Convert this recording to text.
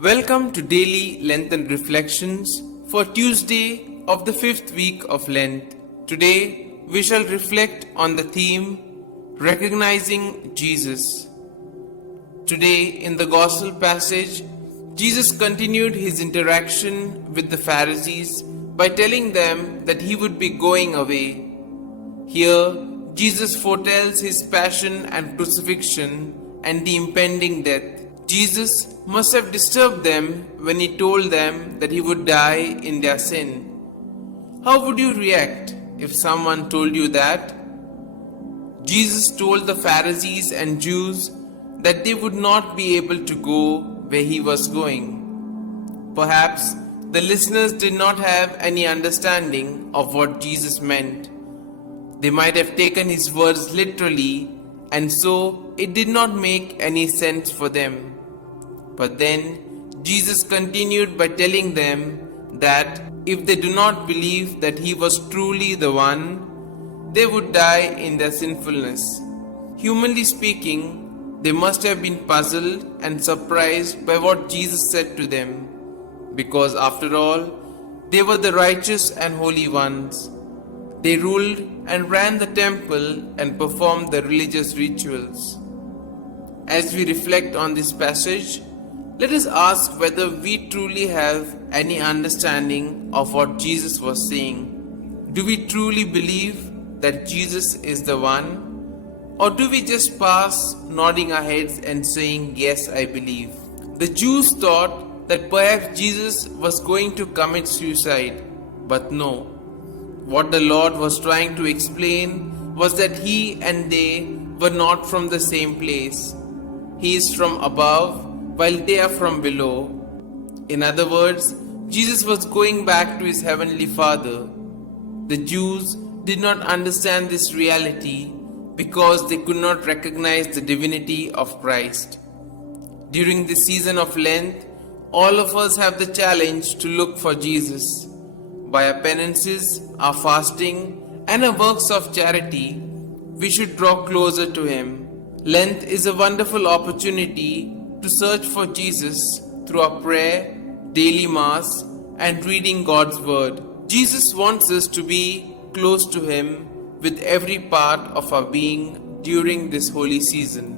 Welcome to Daily Lenten Reflections for Tuesday of the 5th week of Lent. Today we shall reflect on the theme Recognizing Jesus. Today in the Gospel passage, Jesus continued his interaction with the Pharisees by telling them that he would be going away. Here, Jesus foretells his passion and crucifixion and the impending death. Jesus must have disturbed them when he told them that he would die in their sin. How would you react if someone told you that? Jesus told the Pharisees and Jews that they would not be able to go where he was going. Perhaps the listeners did not have any understanding of what Jesus meant. They might have taken his words literally, and so it did not make any sense for them. But then Jesus continued by telling them that if they do not believe that he was truly the one, they would die in their sinfulness. Humanly speaking, they must have been puzzled and surprised by what Jesus said to them, because after all, they were the righteous and holy ones. They ruled and ran the temple and performed the religious rituals. As we reflect on this passage, let us ask whether we truly have any understanding of what Jesus was saying. Do we truly believe that Jesus is the one? Or do we just pass nodding our heads and saying, "Yes, I believe"? The Jews thought that perhaps Jesus was going to commit suicide, but no. What the Lord was trying to explain was that he and they were not from the same place. He is from above, while they are from below. In other words, Jesus was going back to his heavenly Father. The Jews did not understand this reality because they could not recognize the divinity of Christ. During this season of Lent, all of us have the challenge to look for Jesus. By our penances, our fasting, and our works of charity, we should draw closer to him. Lent is a wonderful opportunity to search for Jesus through our prayer, daily mass, and reading God's word. Jesus wants us to be close to him with every part of our being during this holy season.